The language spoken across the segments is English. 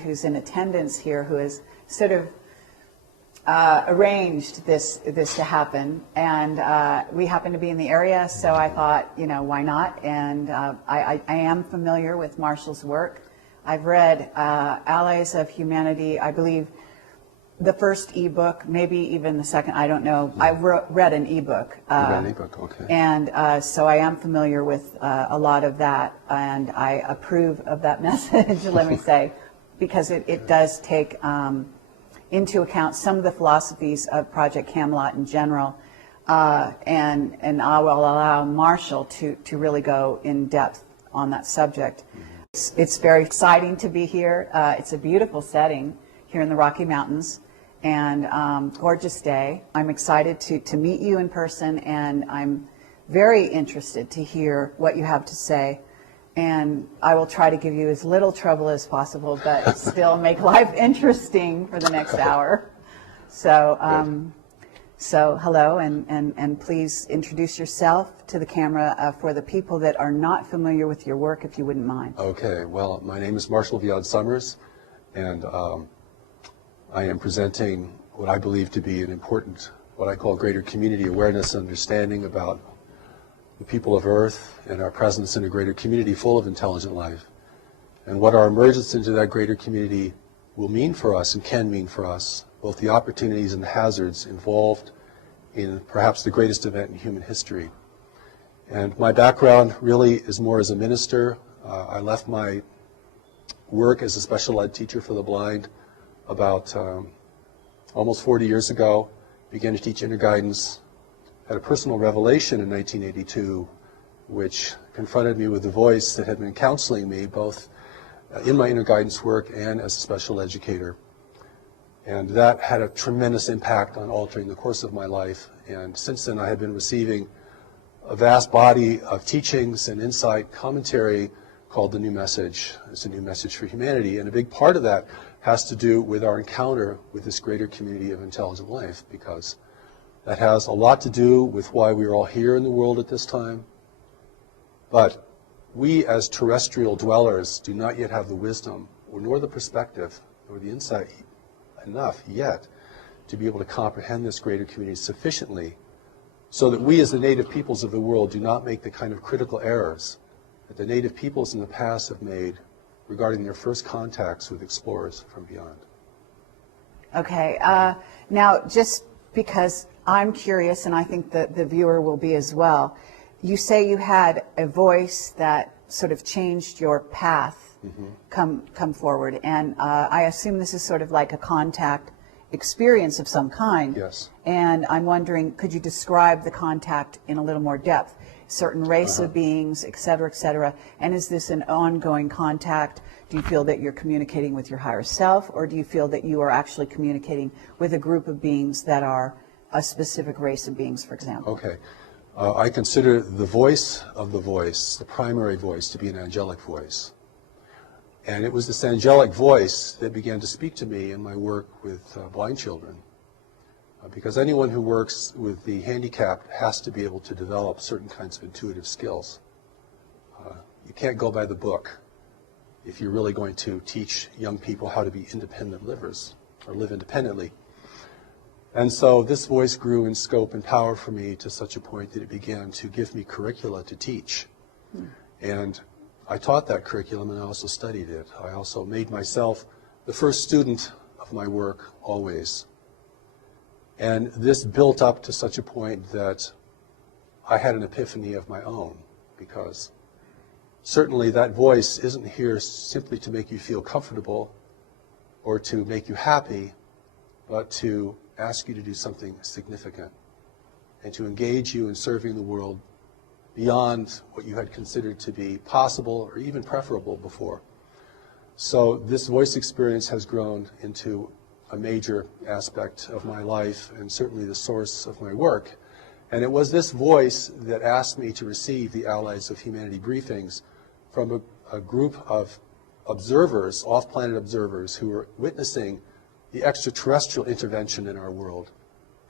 who's in attendance here, who has sort of arranged this to happen, and we happen to be in the area, so I thought, you know, why not? And I am familiar with Marshall's work. I've read Allies of Humanity, I believe the first ebook, maybe even the second, I don't know. I read an ebook. Read an ebook, okay. And so I am familiar with a lot of that, and I approve of that message, let me say, because it does take into account some of the philosophies of Project Camelot in general, and I will allow Marshall to really go in depth on that subject. It's very exciting to be here. It's a beautiful setting here in the Rocky Mountains, and gorgeous day. I'm excited to meet you in person, and I'm very interested to hear what you have to say. And I will try to give you as little trouble as possible, but still make life interesting for the next hour. So, so hello, and please introduce yourself to the camera for the people that are not familiar with your work, if you wouldn't mind. Okay, well, my name is Marshall Vian Summers, and I am presenting what I believe to be an important, what I call greater community awareness and understanding about the people of Earth and our presence in a greater community full of intelligent life, and what our emergence into that greater community will mean for us and can mean for us, both the opportunities and the hazards involved in perhaps the greatest event in human history. And my background really is more as a minister. I left my work as a special ed teacher for the blind about almost 40 years ago, began to teach interguidance, had a personal revelation in 1982 which confronted me with the voice that had been counseling me both in my interguidance work and as a special educator. And that had a tremendous impact on altering the course of my life. And since then I have been receiving a vast body of teachings and insight commentary called The New Message. It's a new message for humanity. And a big part of that has to do with our encounter with this greater community of intelligent life, because that has a lot to do with why we are all here in the world at this time. But we as terrestrial dwellers do not yet have the wisdom, or nor the perspective, or the insight enough yet to be able to comprehend this greater community sufficiently so that we as the native peoples of the world do not make the kind of critical errors that the native peoples in the past have made regarding their first contacts with explorers from beyond. Okay, now just because I'm curious, and I think that the viewer will be as well, you say you had a voice that sort of changed your path come forward, and I assume this is sort of like a contact experience of some kind. Yes. And I'm wondering, could you describe the contact in a little more depth? Certain race of beings, et cetera, and is this an ongoing contact? Do you feel that you're communicating with your higher self, or do you feel that you are actually communicating with a group of beings that are a specific race of beings, for example? Okay. I consider the voice of the voice, the primary voice, to be an angelic voice. And it was this angelic voice that began to speak to me in my work with blind children. Because anyone who works with the handicapped has to be able to develop certain kinds of intuitive skills. You can't go by the book if you're really going to teach young people how to be independent livers or live independently. And so this voice grew in scope and power for me to such a point that it began to give me curricula to teach. And I taught that curriculum, and I also studied it. I also made myself the first student of my work always. And this built up to such a point that I had an epiphany of my own, because certainly that voice isn't here simply to make you feel comfortable or to make you happy, but to ask you to do something significant and to engage you in serving the world beyond what you had considered to be possible or even preferable before. So this voice experience has grown into a major aspect of my life and certainly the source of my work. And it was this voice that asked me to receive the Allies of Humanity briefings from a group of observers, off-planet observers, who were witnessing the extraterrestrial intervention in our world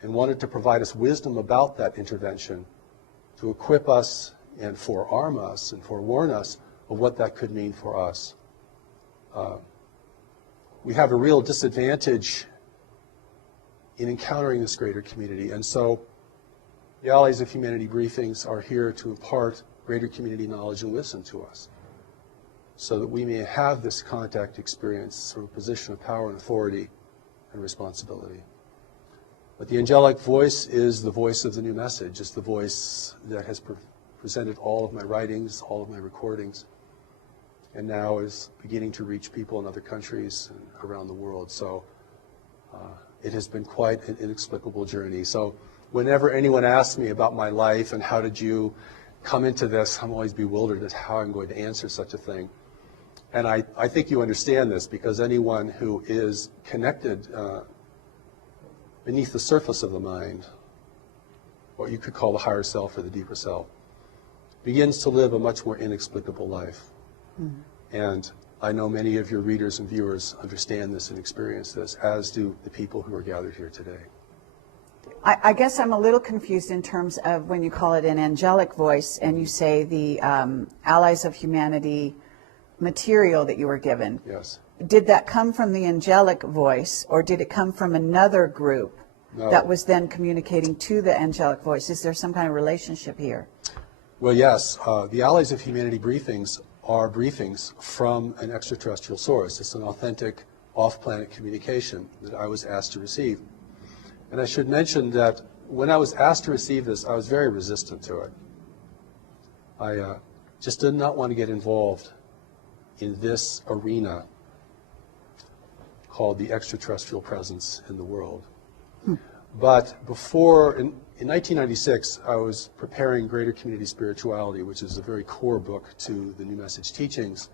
and wanted to provide us wisdom about that intervention to equip us and forearm us and forewarn us of what that could mean for us. we have a real disadvantage in encountering this greater community. And so the Allies of Humanity briefings are here to impart greater community knowledge and wisdom to us, so that we may have this contact experience from a position of power and authority and responsibility. But the angelic voice is the voice of the new message. It's the voice that has presented all of my writings, all of my recordings, and now is beginning to reach people in other countries and around the world. So it has been quite an inexplicable journey. So whenever anyone asks me about my life and how did you come into this, I'm always bewildered at how I'm going to answer such a thing. And I think you understand this, because anyone who is connected beneath the surface of the mind, what you could call the higher self or the deeper self, begins to live a much more inexplicable life. Mm-hmm. And I know many of your readers and viewers understand this and experience this, as do the people who are gathered here today. I guess I'm a little confused in terms of when you call it an angelic voice and you say the Allies of Humanity material that you were given. Yes. Did that come from the angelic voice, or did it come from another group that was then communicating to the angelic voice? Is there some kind of relationship here? Well, yes. The Allies of Humanity briefings are briefings from an extraterrestrial source. It's an authentic off-planet communication that I was asked to receive. And I should mention that when I was asked to receive this, I was very resistant to it. I just did not want to get involved in this arena called the extraterrestrial presence in the world. But before, in 1996, I was preparing Greater Community Spirituality, which is a very core book to the New Message teachings.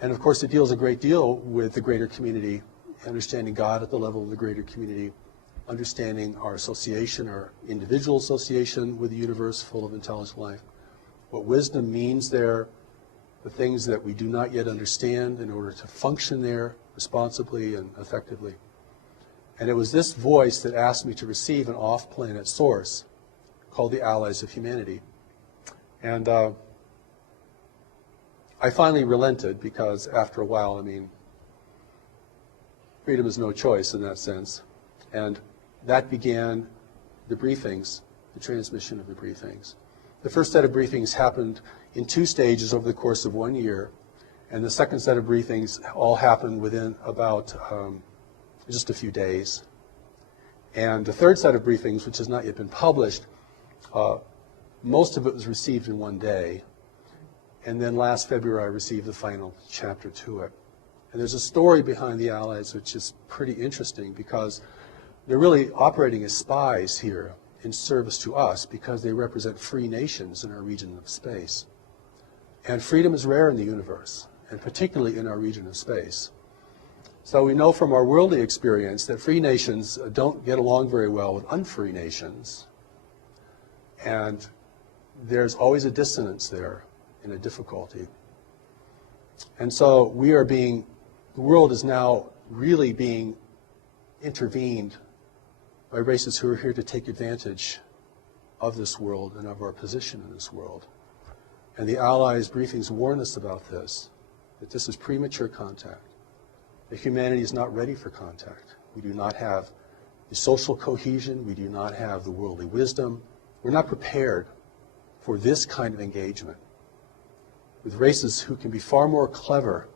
And of course, it deals a great deal with the greater community, understanding God at the level of the greater community, understanding our association, our individual association with the universe full of intelligent life, what wisdom means there, the things that we do not yet understand in order to function there responsibly and effectively. And it was this voice that asked me to receive an off-planet source called the Allies of Humanity. And I finally relented, because after a while, I mean, freedom is no choice in that sense. And that began the briefings, the transmission of the briefings. The first set of briefings happened in 2 stages over the course of 1 year, and the second set of briefings all happened within about just a few days. And the third set of briefings, which has not yet been published, most of it was received in 1 day. And then last February, I received the final chapter to it. And there's a story behind the Allies which is pretty interesting, because they're really operating as spies here in service to us, because they represent free nations in our region of space. And freedom is rare in the universe, and particularly in our region of space. So we know from our worldly experience that free nations don't get along very well with unfree nations. And there's always a dissonance there and a difficulty. And so the world is now really being intervened by races who are here to take advantage of this world and of our position in this world. And the Allies briefings warn us about this, that this is premature contact, that humanity is not ready for contact. We do not have the social cohesion, we do not have the worldly wisdom. We're not prepared for this kind of engagement with races who can be far more clever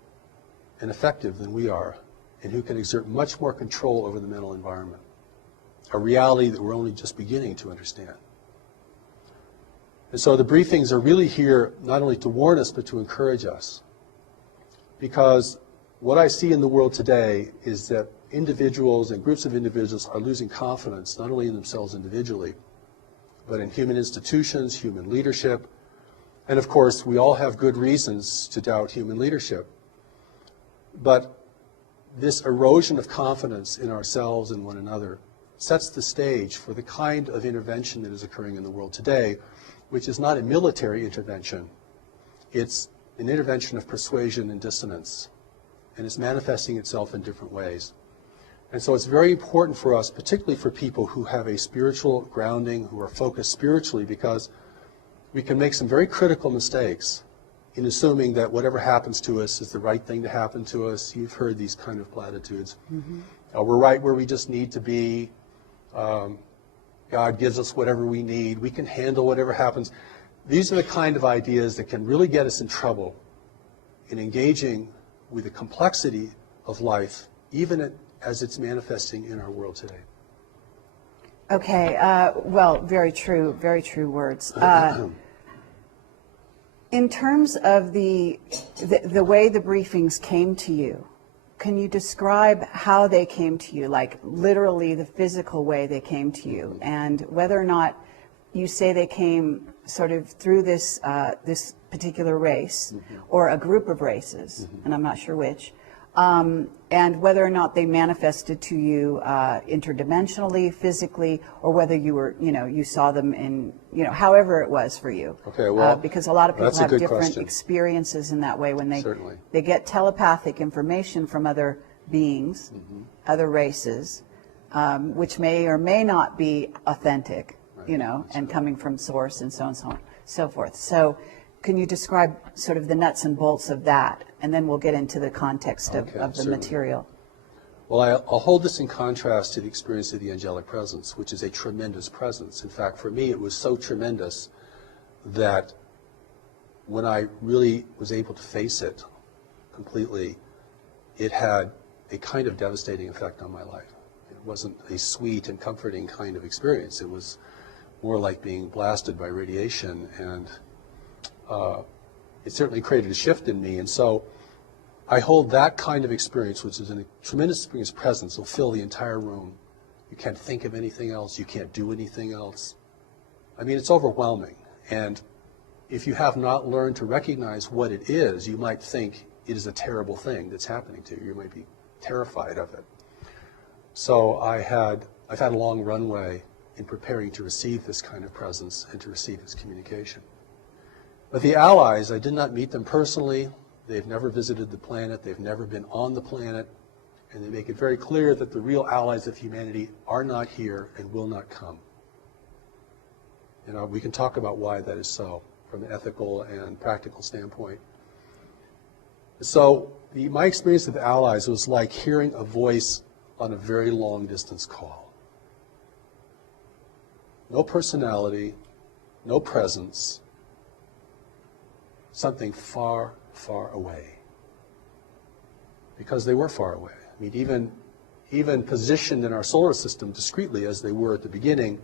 and effective than we are, and who can exert much more control over the mental environment, a reality that we're only just beginning to understand. And so the briefings are really here not only to warn us, but to encourage us. Because what I see in the world today is that individuals and groups of individuals are losing confidence, not only in themselves individually, but in human institutions, human leadership. And of course, we all have good reasons to doubt human leadership. But this erosion of confidence in ourselves and one another sets the stage for the kind of intervention that is occurring in the world today, which is not a military intervention. It's an intervention of persuasion and dissonance, and it's manifesting itself in different ways. And so it's very important for us, particularly for people who have a spiritual grounding, who are focused spiritually, because we can make some very critical mistakes in assuming that whatever happens to us is the right thing to happen to us. You've heard these kind of platitudes. We're right where we just need to be. God gives us whatever we need. We can handle whatever happens. These are the kind of ideas that can really get us in trouble in engaging with the complexity of life, even as it's manifesting in our world today. Okay, well, very true words. In terms of the way the briefings came to you, can you describe how they came to you, like literally the physical way they came to you, and whether or not you say they came sort of through this this particular race or a group of races, and I'm not sure which, and whether or not they manifested to you interdimensionally, physically, or whether you were, you saw them in, however it was for you. Okay, well, because a lot of people have different question. experiences in that way when Certainly. they get telepathic information from other beings, other races, which may or may not be authentic, and coming from source and so on and so on, so forth. So can you describe sort of the nuts and bolts of that, and then we'll get into the context of the certainly. material. Well, I'll hold this in contrast to the experience of the angelic presence, which is a tremendous presence. In fact, for me, it was so tremendous that when I really was able to face it completely, it had a kind of devastating effect on my life. It wasn't a sweet and comforting kind of experience. It was more like being blasted by radiation, and it certainly created a shift in me. And so I hold that kind of experience, which is a tremendous experience presence, will fill the entire room. You can't think of anything else. You can't do anything else. I mean, it's overwhelming. And if you have not learned to recognize what it is, you might think it is a terrible thing that's happening to you. You might be terrified of it. So I've had a long runway in preparing to receive this kind of presence and to receive this communication. But the allies, I did not meet them personally. They've never visited the planet. They've never been on the planet. And they make it very clear that the real allies of humanity are not here and will not come. We can talk about why that is so from an ethical and practical standpoint. So my experience with the allies was like hearing a voice on a very long distance call. No personality, no presence, something far, far away. Because they were far away. I mean, even positioned in our solar system discreetly as they were at the beginning,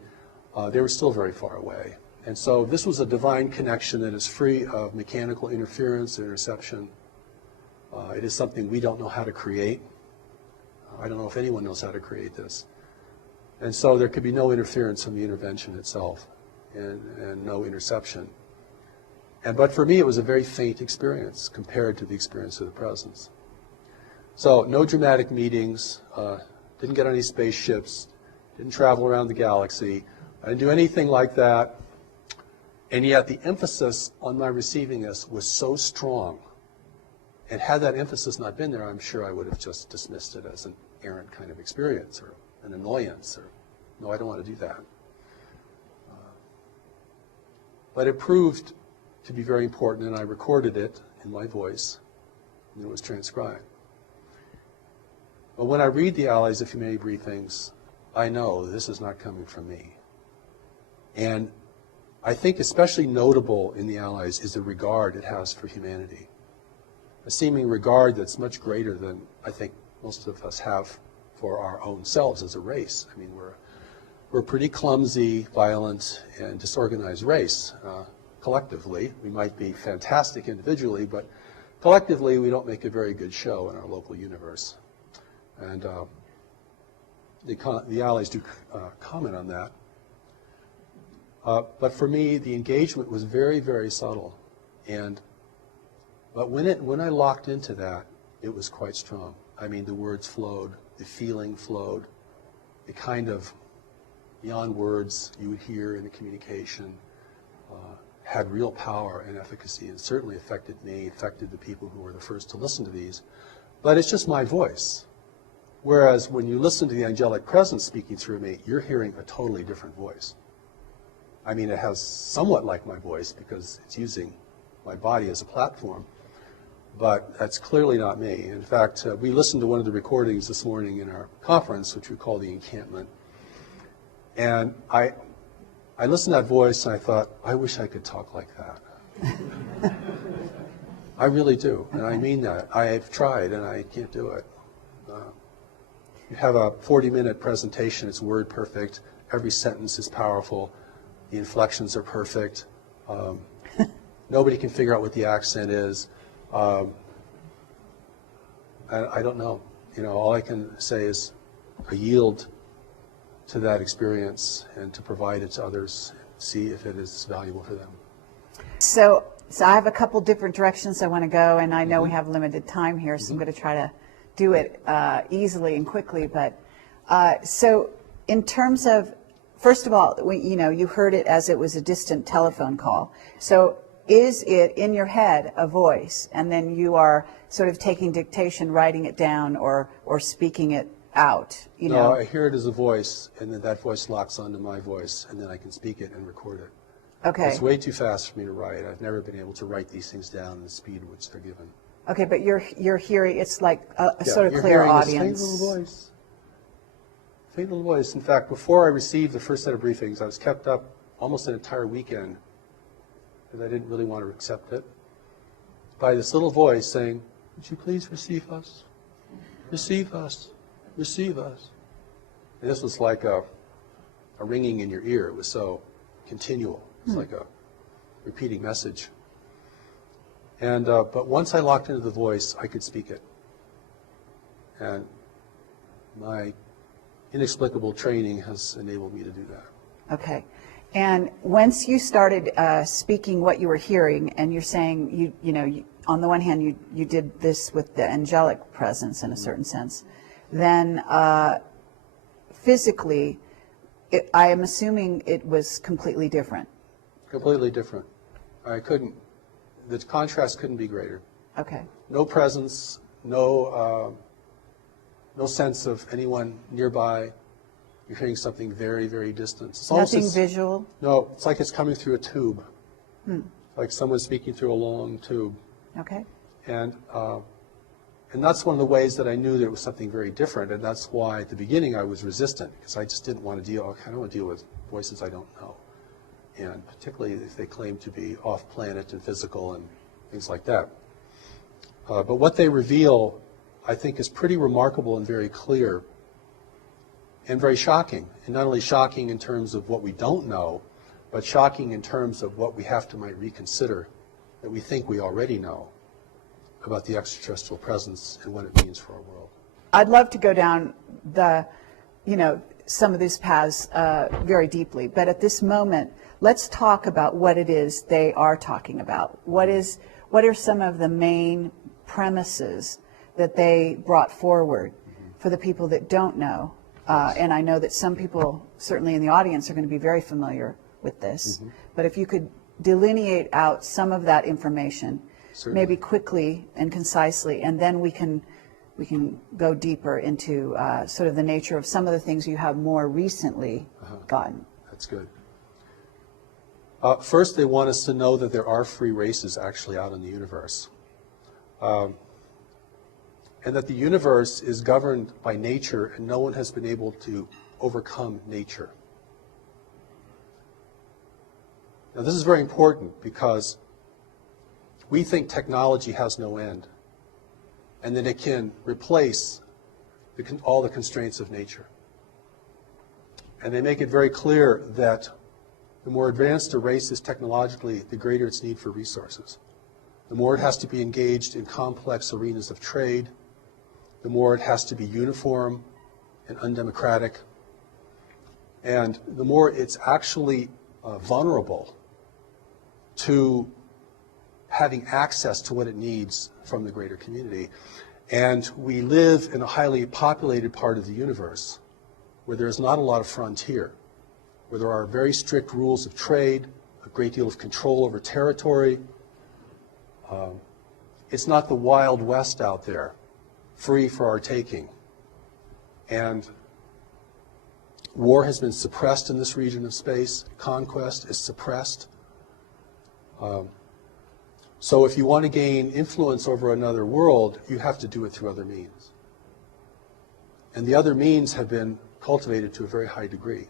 they were still very far away. And so this was a divine connection that is free of mechanical interference or interception. It is something we don't know how to create. I don't know if anyone knows how to create this. And so there could be no interference from the intervention itself and no interception. But for me, it was a very faint experience compared to the experience of the presence. So no dramatic meetings, didn't get on any spaceships, didn't travel around the galaxy. I didn't do anything like that. And yet the emphasis on my receiving this was so strong. And had that emphasis not been there, I'm sure I would have just dismissed it as an errant kind of experience or an annoyance. Or no, I don't want to do that. But it proved to be very important, and I recorded it in my voice, and it was transcribed. But when I read the Allies of Humanity briefings, I know this is not coming from me. And I think especially notable in the Allies is the regard it has for humanity. A seeming regard that's much greater than I think most of us have for our own selves as a race. I mean, we're a pretty clumsy, violent, and disorganized race. Collectively, we might be fantastic individually, but collectively we don't make a very good show in our local universe. And the Allies do comment on that. But for me, the engagement was very, very subtle. But when I locked into that, it was quite strong. I mean, the words flowed, the feeling flowed, the kind of beyond words you would hear in a communication had real power and efficacy, and certainly affected me, affected the people who were the first to listen to these. But it's just my voice. Whereas when you listen to the angelic presence speaking through me, you're hearing a totally different voice. I mean, it has somewhat like my voice because it's using my body as a platform. But that's clearly not me. In fact, we listened to one of the recordings this morning in our conference, which we call the encampment. And I listened to that voice and I thought, I wish I could talk like that. I really do, and I mean that. I've tried and I can't do it. You have a 40-minute presentation, it's word perfect, every sentence is powerful, the inflections are perfect, nobody can figure out what the accent is. I don't know. All I can say is I yield to that experience and to provide it to others, see if it is valuable for them. So I have a couple different directions I want to go, and I know we have limited time here, so I'm going to try to do it easily and quickly. But so in terms of, first of all, you heard it as it was a distant telephone call. So is it in your head a voice, and then you are sort of taking dictation, writing it down, or speaking it out? No, I hear it as a voice, and then that voice locks onto my voice, and then I can speak it and record it. Okay. It's way too fast for me to write. I've never been able to write these things down at the speed at which they're given. Okay, but you're hearing, it's like a sort of clear audience. Faint little voice. Faint little voice. In fact, before I received the first set of briefings, I was kept up almost an entire weekend because I didn't really want to accept it, by this little voice saying, would you please receive us? Receive us. Receive us. And this was like a ringing in your ear. It was so continual. It's like a repeating message. And but once I locked into the voice, I could speak it. And my inexplicable training has enabled me to do that. Okay. And once you started speaking what you were hearing, and you're saying, on the one hand, you did this with the angelic presence in a certain sense, then physically, I am assuming it was completely different. Completely different. The contrast couldn't be greater. Okay. No presence, no sense of anyone nearby. You're hearing something very, very distant. It's Nothing visual? No, it's like it's coming through a tube. Like someone speaking through a long tube. Okay. And that's one of the ways that I knew that it was something very different, and that's why at the beginning I was resistant, because I just didn't want to I don't want to deal with voices I don't know, and particularly if they claim to be off-planet and physical and things like that. But what they reveal, I think, is pretty remarkable and very clear and very shocking, and not only shocking in terms of what we don't know, but shocking in terms of what we might reconsider that we think we already know about the extraterrestrial presence and what it means for our world. I'd love to go down some of these paths very deeply, but at this moment, let's talk about what it is they are talking about. What are some of the main premises that they brought forward for the people that don't know? And I know that some people, certainly in the audience, are going to be very familiar with this. But if you could delineate out some of that information, certainly, maybe quickly and concisely, and then we can go deeper into sort of the nature of some of the things you have more recently gotten. That's good. First, they want us to know that there are free races actually out in the universe. And that the universe is governed by nature, and no one has been able to overcome nature. Now, this is very important because we think technology has no end, and that it can replace all the constraints of nature. And they make it very clear that the more advanced a race is technologically, the greater its need for resources. The more it has to be engaged in complex arenas of trade, the more it has to be uniform and undemocratic, and the more it's actually vulnerable to having access to what it needs from the greater community. And we live in a highly populated part of the universe where there's not a lot of frontier, where there are very strict rules of trade, a great deal of control over territory. It's not the Wild West out there, free for our taking. And war has been suppressed in this region of space. Conquest is suppressed. So if you want to gain influence over another world, you have to do it through other means. And the other means have been cultivated to a very high degree.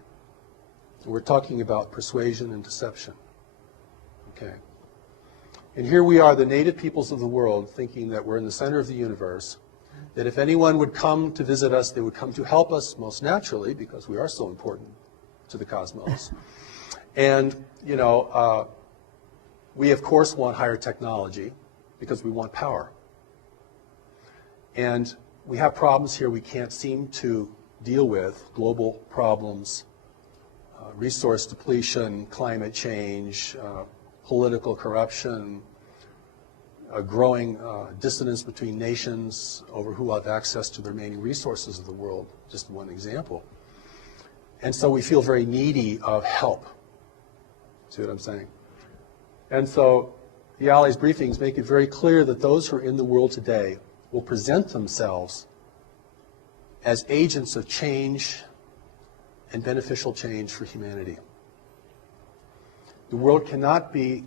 We're talking about persuasion and deception. Okay. And here we are, the native peoples of the world, thinking that we're in the center of the universe, that if anyone would come to visit us, they would come to help us most naturally, because we are so important to the cosmos. And, you know, we of course want higher technology because we want power. And we have problems here we can't seem to deal with, global problems, resource depletion, climate change, political corruption, a growing dissonance between nations over who have access to the remaining resources of the world, just one example. And so we feel very needy of help. See what I'm saying? And so the Allies briefings make it very clear that those who are in the world today will present themselves as agents of change and beneficial change for humanity. The world cannot be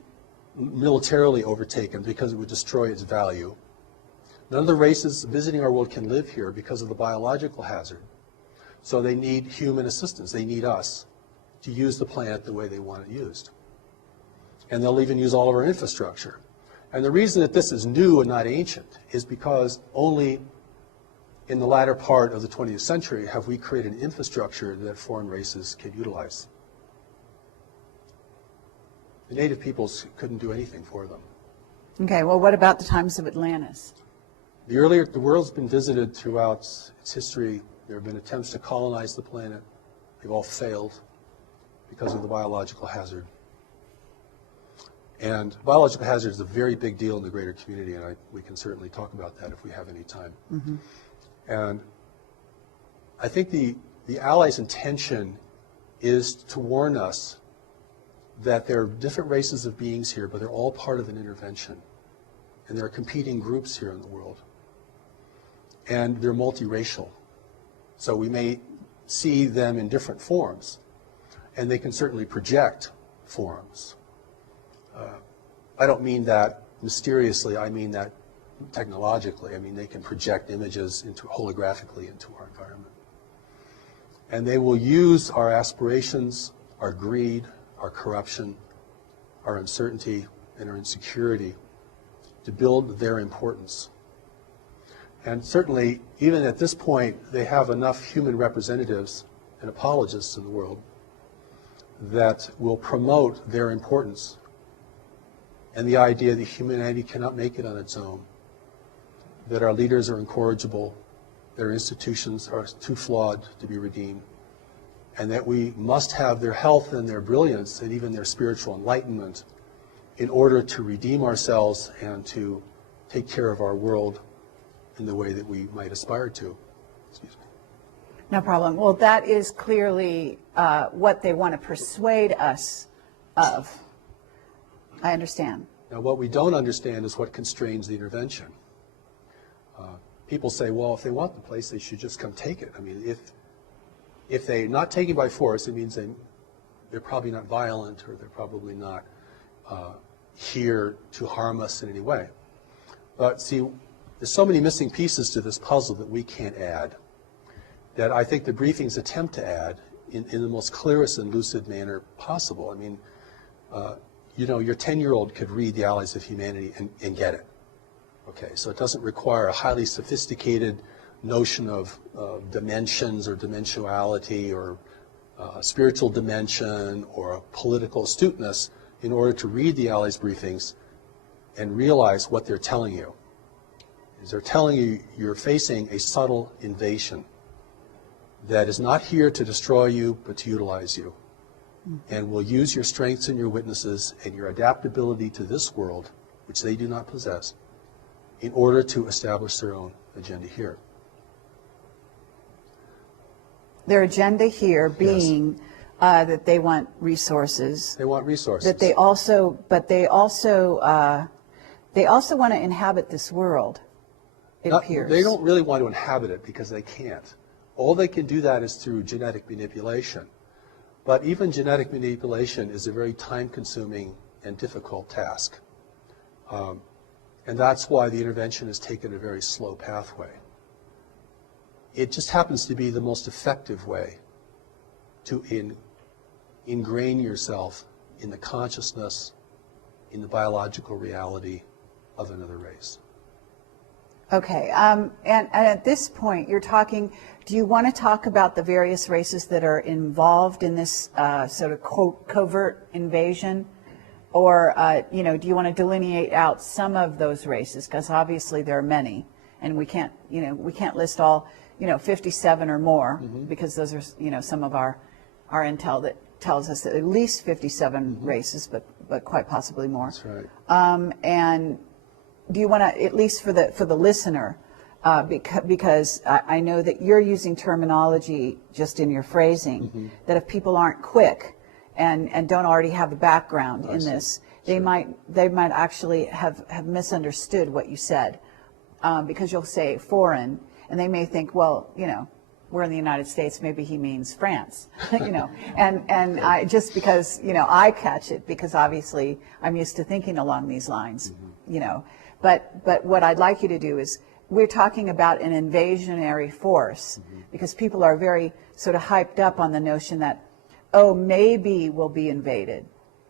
militarily overtaken because it would destroy its value. None of the races visiting our world can live here because of the biological hazard. So they need human assistance. They need us to use the planet the way they want it used. And they'll even use all of our infrastructure. And the reason that this is new and not ancient is because only in the latter part of the 20th century have we created an infrastructure that foreign races can utilize. The native peoples couldn't do anything for them. Okay, well, what about the times of Atlantis? The world's been visited throughout its history. There have been attempts to colonize the planet. They've all failed because of the biological hazard. And biological hazard is a very big deal in the greater community, and we can certainly talk about that if we have any time. Mm-hmm. And I think the Allies' intention is to warn us that there are different races of beings here, but they're all part of an intervention. And there are competing groups here in the world. And they're multiracial. So we may see them in different forms, and they can certainly project forms. I don't mean that mysteriously, I mean that technologically. I mean, they can project images holographically into our environment. And they will use our aspirations, our greed, our corruption, our uncertainty, and our insecurity to build their importance. And certainly, even at this point, they have enough human representatives and apologists in the world that will promote their importance and the idea that humanity cannot make it on its own, that our leaders are incorrigible, that our institutions are too flawed to be redeemed, and that we must have their health and their brilliance and even their spiritual enlightenment in order to redeem ourselves and to take care of our world in the way that we might aspire to. Excuse me. No problem. Well, that is clearly what they want to persuade us of. I understand. Now, what we don't understand is what constrains the intervention. People say, well, if they want the place, they should just come take it. I mean, if they're not taken by force, it means they're probably not violent, or they're probably not here to harm us in any way. But see, there's so many missing pieces to this puzzle that we can't add, that I think the briefings attempt to add in the most clearest and lucid manner possible. I mean, you know, your 10-year-old could read The Allies of Humanity and get it. Okay, so it doesn't require a highly sophisticated notion of dimensions or dimensionality or spiritual dimension or political astuteness in order to read the Allies briefings and realize what they're telling you. Is they're telling you you're facing a subtle invasion that is not here to destroy you but to utilize you, and will use your strengths and your witnesses and your adaptability to this world, which they do not possess, in order to establish their own agenda here. Their agenda here being yes. That they want resources. They want resources. That they also want to inhabit this world. It appears they don't really want to inhabit it because they can't. All they can do that is through genetic manipulation. But even genetic manipulation is a very time-consuming and difficult task. And that's why the intervention has taken a very slow pathway. It just happens to be the most effective way to ingrain yourself in the consciousness, in the biological reality of another race. Okay, and at this point, you're talking, do you want to talk about the various races that are involved in this sort of covert invasion? Or, you know, do you want to delineate out some of those races? Because obviously there are many, and we can't, you know, we can't list all, you know, 57 or more, because those are, you know, some of our intel that tells us that at least 57 races, but quite possibly more. That's right. And do you want to, at least for the listener, because I know that you're using terminology just in your phrasing, that if people aren't quick and don't already have a background in this, they might actually have misunderstood what you said, because you'll say foreign, and they may think, well, you know, we're in the United States, maybe he means France, you know, and I, just because, you know, I catch it, because obviously I'm used to thinking along these lines, you know, but what I'd like you to do is, we're talking about an invasionary force, because people are very sort of hyped up on the notion that, oh, maybe we'll be invaded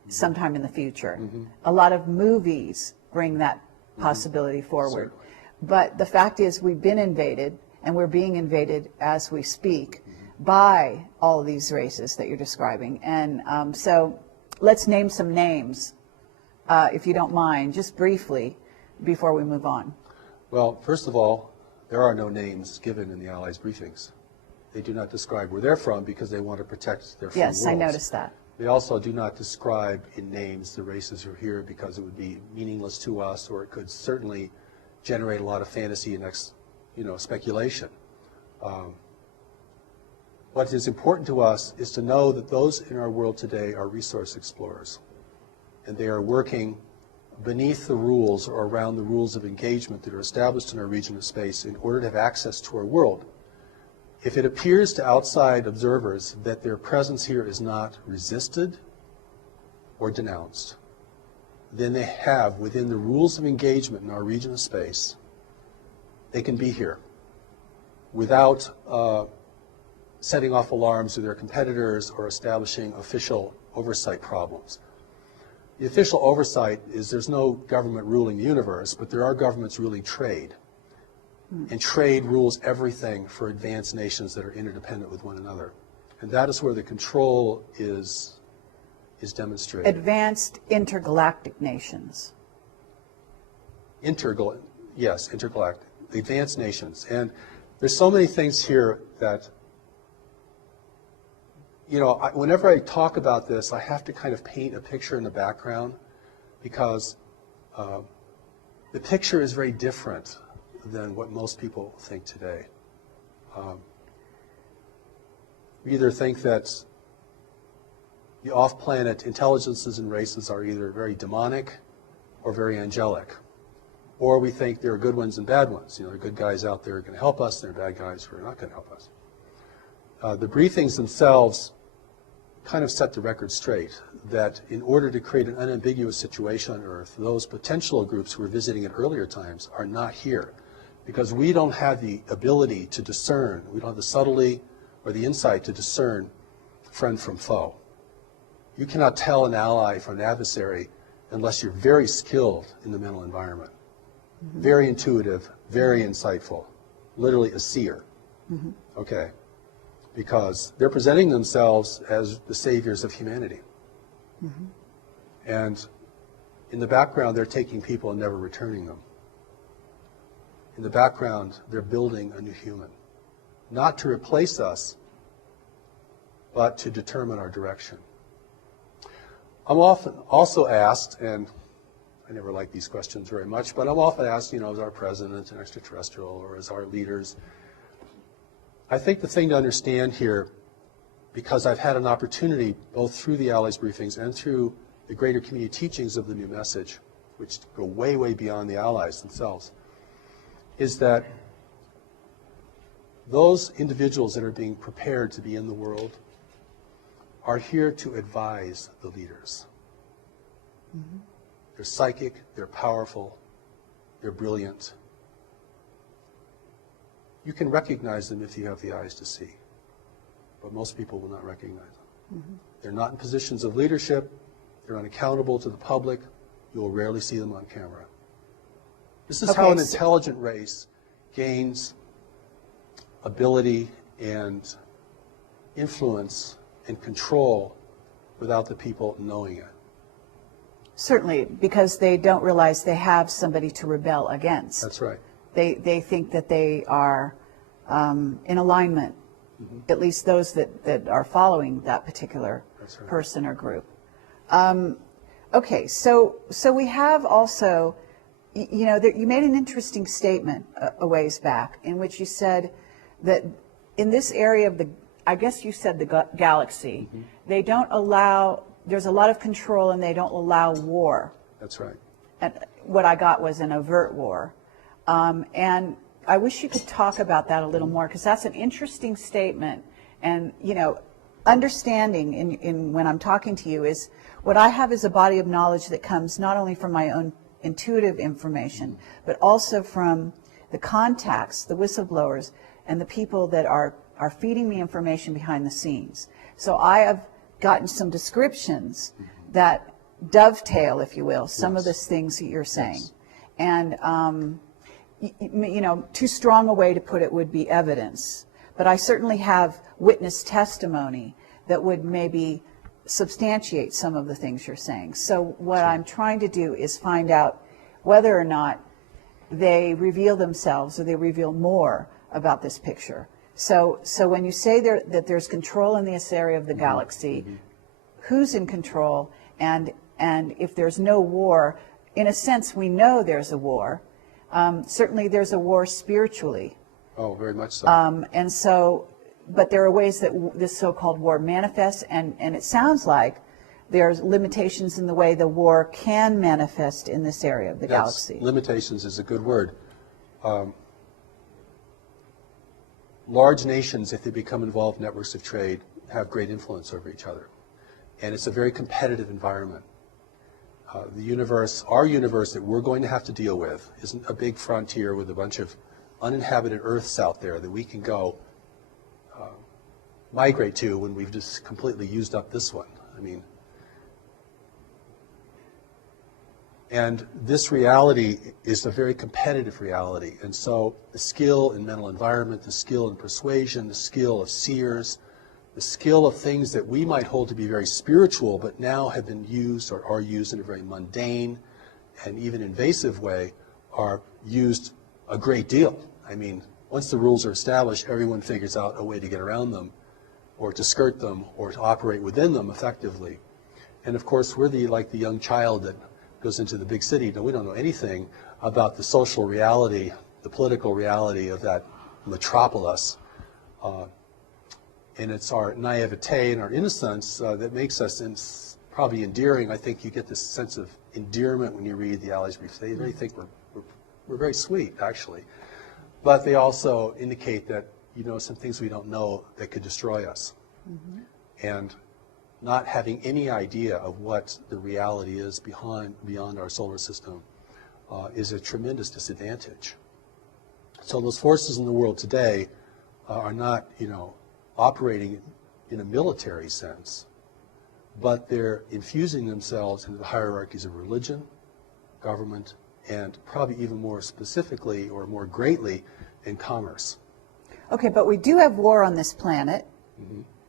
sometime in the future. A lot of movies bring that possibility forward. Certainly. But the fact is, we've been invaded, and we're being invaded as we speak by all of these races that you're describing. And so let's name some names, if you don't mind, just briefly, before we move on. Well, first of all, there are no names given in the Allies' briefings. They do not describe where they're from because they want to protect their free Yes, worlds. I noticed that. They also do not describe in names the races who are here because it would be meaningless to us, or it could certainly generate a lot of fantasy and speculation. What is important to us is to know that those in our world today are resource explorers, and they are working beneath the rules or around the rules of engagement that are established in our region of space in order to have access to our world. If it appears to outside observers that their presence here is not resisted or denounced, then they have, within the rules of engagement in our region of space, they can be here without setting off alarms to their competitors or establishing official oversight problems. The official oversight is there's no government ruling the universe, but there are governments ruling trade. And trade rules everything for advanced nations that are interdependent with one another. And that is where the control is demonstrated. Advanced intergalactic nations. Yes, intergalactic. Advanced nations. And there's so many things here that, you know, whenever I talk about this, I have to kind of paint a picture in the background, because the picture is very different than what most people think today. We either think that the off-planet intelligences and races are either very demonic or very angelic, or we think there are good ones and bad ones. You know, there are good guys out there who are going to help us, there are bad guys who are not going to help us. The briefings themselves kind of set the record straight that in order to create an unambiguous situation on Earth, those potential groups who were visiting at earlier times are not here, because we don't have the ability to discern, we don't have the subtlety or the insight to discern friend from foe. You cannot tell an ally from an adversary unless you're very skilled in the mental environment. Very intuitive, very insightful, literally a seer. Okay. Because they're presenting themselves as the saviors of humanity. And in the background, they're taking people and never returning them. In the background, they're building a new human. Not to replace us, but to determine our direction. I'm often also asked, and I never like these questions very much, but I'm often asked, you know, is our president an extraterrestrial, or as our leaders? I think the thing to understand here, because I've had an opportunity both through the Allies briefings and through the greater community teachings of the new message, which go way, way beyond the Allies themselves, is that those individuals that are being prepared to be in the world are here to advise the leaders. They're psychic, they're powerful, they're brilliant. You can recognize them if you have the eyes to see, but most people will not recognize them. Mm-hmm. They're not in positions of leadership, they're unaccountable to the public, you will rarely see them on camera. This is how an intelligent race gains ability and influence and control without the people knowing it. Certainly, because they don't realize they have somebody to rebel against. That's right. They think that they are in alignment, at least those that are following that particular person or group. Okay, so we have also, you made an interesting statement a ways back in which you said that in this area of I guess you said the galaxy, they don't allow, there's a lot of control and they don't allow war. That's right. And what I got was an overt war. And I wish you could talk about that a little more, because that's an interesting statement. And, understanding in when I'm talking to you is what I have is a body of knowledge that comes not only from my own intuitive information, but also from the contacts, the whistleblowers, and the people that are feeding me information behind the scenes. So I have gotten some descriptions that dovetail, if you will, some of the things that you're saying. And, too strong a way to put it would be evidence. But I certainly have witness testimony that would maybe substantiate some of the things you're saying. So what I'm trying to do is find out whether or not they reveal themselves or they reveal more about this picture. So when you say that there's control in this area of the galaxy, who's in control? And if there's no war, in a sense, we know there's a war. Certainly there's a war spiritually. Oh, very much so. And so, but there are ways that this so-called war manifests, and it sounds like there's limitations in the way the war can manifest in this area of the galaxy. Limitations is a good word. Large nations, if they become involved in networks of trade, have great influence over each other. And it's a very competitive environment. The universe, our universe that we're going to have to deal with, isn't a big frontier with a bunch of uninhabited Earths out there that we can go migrate to when we've just completely used up this one. I mean, and this reality is a very competitive reality. And so the skill in mental environment, the skill in persuasion, the skill of seers, the skill of things that we might hold to be very spiritual but now have been used or are used in a very mundane and even invasive way are used a great deal. I mean, once the rules are established, everyone figures out a way to get around them or to skirt them or to operate within them effectively. And of course, we're like the young child that goes into the big city. No, we don't know anything about the social reality, the political reality of that metropolis. And it's our naivete and our innocence that makes us probably endearing. I think you get this sense of endearment when you read the Allies briefs. They really think we're very sweet, actually. But they also indicate that, some things we don't know that could destroy us. And not having any idea of what the reality is beyond our solar system is a tremendous disadvantage. So those forces in the world today are not, operating in a military sense, but they're infusing themselves into the hierarchies of religion, government, and probably even more specifically or more greatly in commerce. Okay, but we do have war on this planet,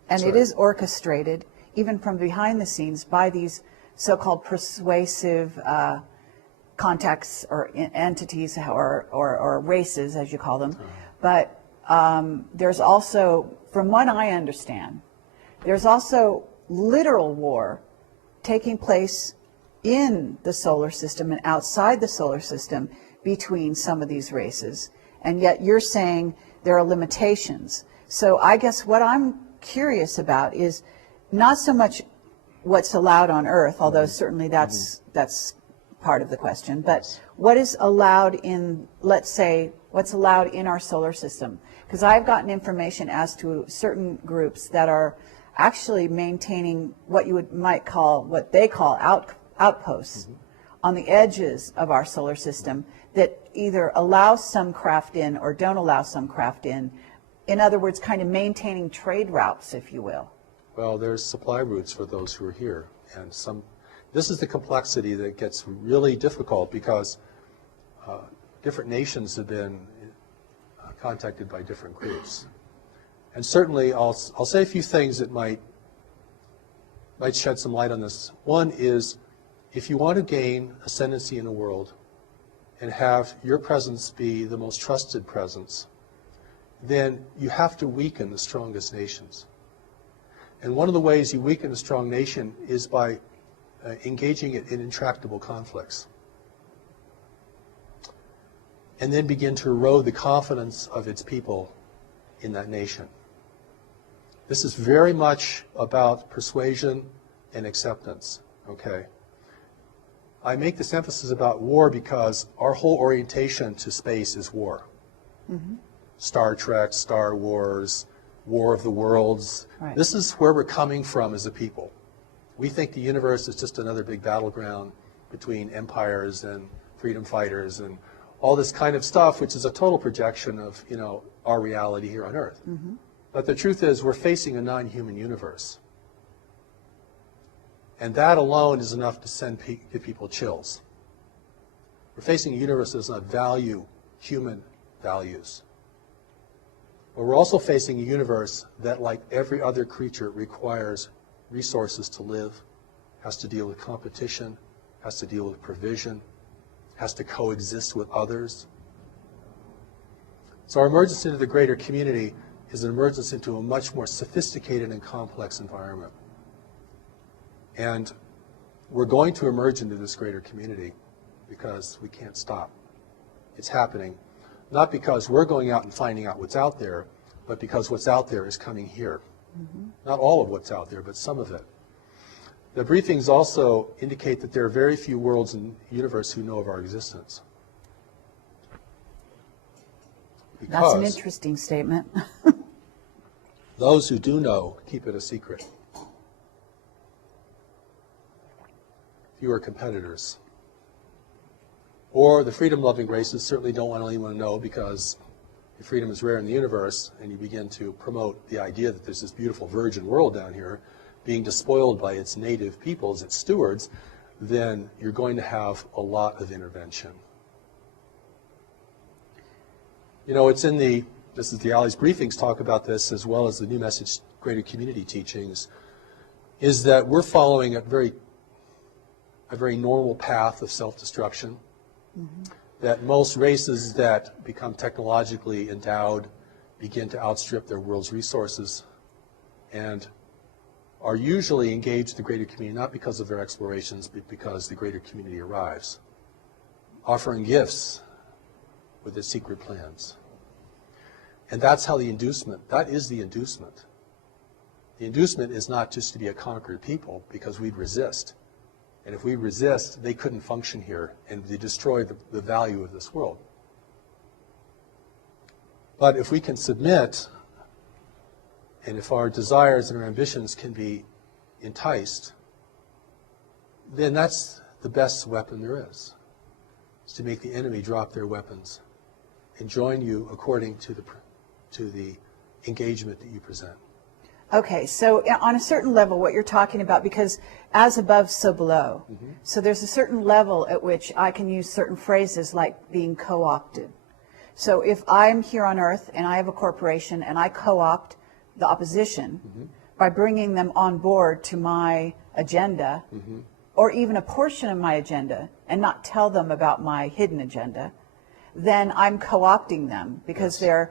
and it right. is orchestrated, even from behind the scenes, by these so-called persuasive contacts or entities or races, as you call them. But there's also, from what I understand, there's also literal war taking place in the solar system and outside the solar system between some of these races. And yet you're saying there are limitations. So I guess what I'm curious about is not so much what's allowed on Earth, although certainly that's part of the question, but what is allowed in, let's say, what's allowed in our solar system? Because I've gotten information as to certain groups that are actually maintaining what you might call, what they call outposts on the edges of our solar system that either allow some craft in or don't allow some craft in. In other words, kind of maintaining trade routes, if you will. Well, there's supply routes for those who are here. And this is the complexity that gets really difficult because different nations have been contacted by different groups. And certainly, I'll say a few things that might shed some light on this. One is, if you want to gain ascendancy in the world and have your presence be the most trusted presence, then you have to weaken the strongest nations. And one of the ways you weaken a strong nation is by engaging it in intractable conflicts. And then begin to erode the confidence of its people in that nation. This is very much about persuasion and acceptance, okay? I make this emphasis about war because our whole orientation to space is war. Mm-hmm. Star Trek, Star Wars, War of the Worlds. Right. This is where we're coming from as a people. We think the universe is just another big battleground between empires and freedom fighters and all this kind of stuff, which is a total projection of, our reality here on Earth. Mm-hmm. But the truth is, we're facing a non-human universe. And that alone is enough to give people chills. We're facing a universe that does not value human values. But we're also facing a universe that, like every other creature, requires resources to live, has to deal with competition, has to deal with provision, has to coexist with others. So our emergence into the greater community is an emergence into a much more sophisticated and complex environment. And we're going to emerge into this greater community because we can't stop. It's happening, not because we're going out and finding out what's out there, but because what's out there is coming here. Mm-hmm. Not all of what's out there, but some of it. The briefings also indicate that there are very few worlds in the universe who know of our existence. That's an interesting statement. Those who do know keep it a secret. Fewer competitors. Or the freedom-loving races certainly don't want anyone to know because freedom is rare in the universe, and you begin to promote the idea that there's this beautiful virgin world down here being despoiled by its native peoples, its stewards, then you're going to have a lot of intervention. It's in the Ali's briefings talk about this, as well as the New Message Greater Community teachings, is that we're following a very normal path of self-destruction. Mm-hmm. That most races that become technologically endowed begin to outstrip their world's resources and are usually engaged in the greater community not because of their explorations, but because the greater community arrives, offering gifts with its secret plans. And that's how that is the inducement. The inducement is not just to be a conquered people, because we'd resist. And if we resist, they couldn't function here, and they destroy the value of this world. But if we can submit, and if our desires and our ambitions can be enticed, then that's the best weapon there is to make the enemy drop their weapons and join you according to the engagement that you present. Okay, so on a certain level, what you're talking about, because as above, so below. Mm-hmm. So there's a certain level at which I can use certain phrases like being co-opted. So if I'm here on Earth and I have a corporation and I co-opt the opposition mm-hmm. by bringing them on board to my agenda, mm-hmm. or even a portion of my agenda, and not tell them about my hidden agenda, then I'm co-opting them because yes. They're,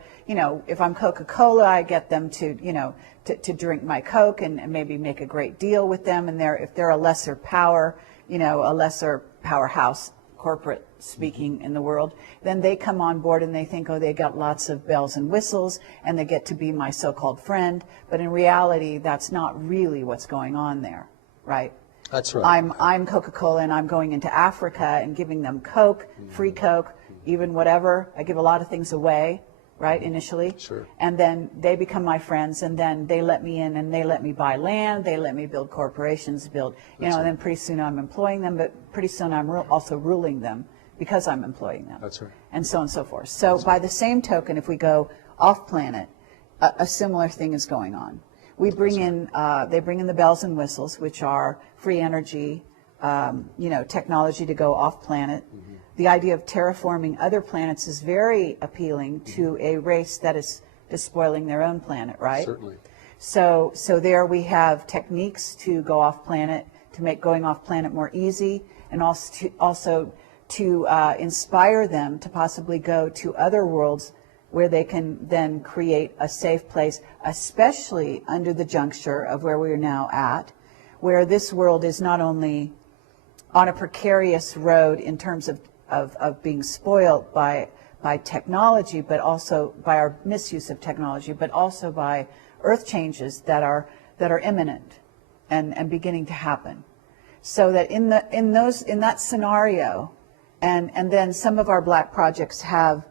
if I'm Coca-Cola, I get them to, to drink my Coke and maybe make a great deal with them. And if they're a lesser power, a lesser powerhouse, corporate speaking mm-hmm. in the world, then they come on board and they think, oh, they got lots of bells and whistles and they get to be my so-called friend. But in reality, that's not really what's going on there, right? That's right. I'm Coca-Cola and I'm going into Africa and giving them Coke, mm-hmm. free Coke, even whatever. I give a lot of things away right, initially. Sure. And then they become my friends, and then they let me in, and they let me buy land, they let me build corporations, build, That's and right. then pretty soon I'm employing them, but pretty soon I'm also ruling them because I'm employing them. That's right. And so on and so forth. So by the same token, if we go off planet, a similar thing is going on. We bring in, they bring in the bells and whistles, which are free energy, technology to go off planet. Mm-hmm. The idea of terraforming other planets is very appealing to a race that is despoiling their own planet, right? Certainly. So there we have techniques to go off planet, to make going off planet more easy, and also to inspire them to possibly go to other worlds where they can then create a safe place, especially under the juncture of where we are now at, where this world is not only on a precarious road in terms of being spoiled by technology, but also by our misuse of technology, but also by earth changes that are imminent and beginning to happen. So that in that scenario, and then some of our black projects have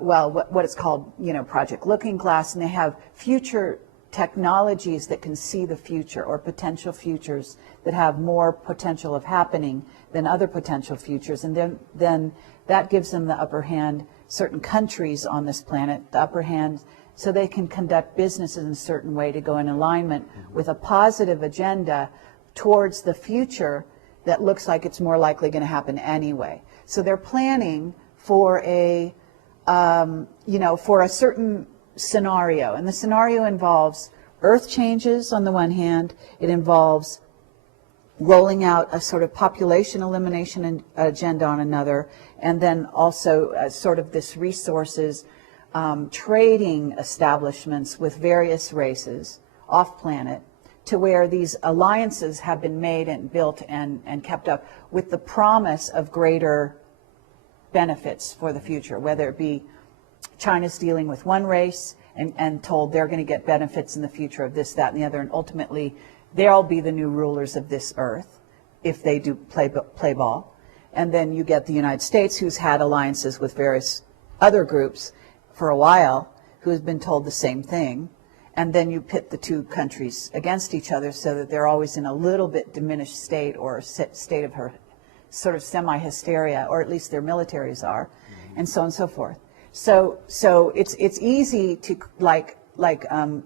what it's called, Project Looking Glass, and they have future technologies that can see the future, or potential futures that have more potential of happening than other potential futures, and then that gives them the upper hand. Certain countries on this planet, the upper hand, so they can conduct businesses in a certain way to go in alignment with a positive agenda towards the future that looks like it's more likely going to happen anyway. So they're planning for a certain scenario, and the scenario involves earth changes on the one hand, it involves rolling out a sort of population elimination agenda on another, and then also sort of this resources trading establishments with various races off planet, to where these alliances have been made and built and kept up with the promise of greater benefits for the future, whether it be China's dealing with one race and told they're going to get benefits in the future of this, that, and the other, and ultimately they'll be the new rulers of this earth if they do play ball. And then you get the United States, who's had alliances with various other groups for a while, who has been told the same thing. And then you pit the two countries against each other so that they're always in a little bit diminished state, or a state of sort of semi-hysteria, or at least their militaries are, and so on and so forth. So it's easy to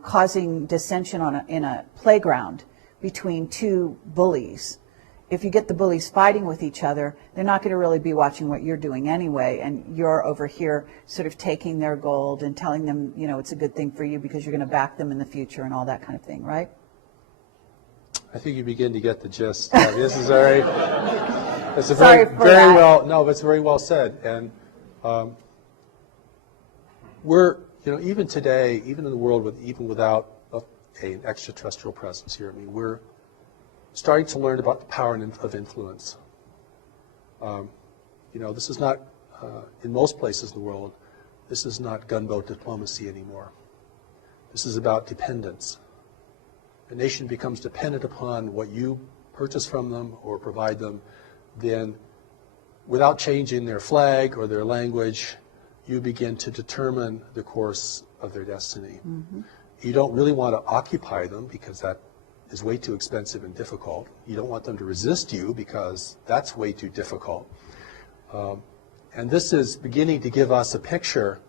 causing dissension in a playground between two bullies. If you get the bullies fighting with each other, they're not going to really be watching what you're doing anyway, and you're over here sort of taking their gold and telling them, it's a good thing for you because you're going to back them in the future and all that kind of thing, right? I think you begin to get the gist. This is very, it's a Sorry very, for very that. well, no, but it's very well said. And we're, even today, even in the world even without an extraterrestrial presence here, we're starting to learn about the power of influence. This is not, in most places in the world, this is not gunboat diplomacy anymore. This is about dependence. A nation becomes dependent upon what you purchase from them or provide them, then without changing their flag or their language, you begin to determine the course of their destiny. Mm-hmm. You don't really want to occupy them because that is way too expensive and difficult. You don't want them to resist you because that's way too difficult. And this is beginning to give us a picture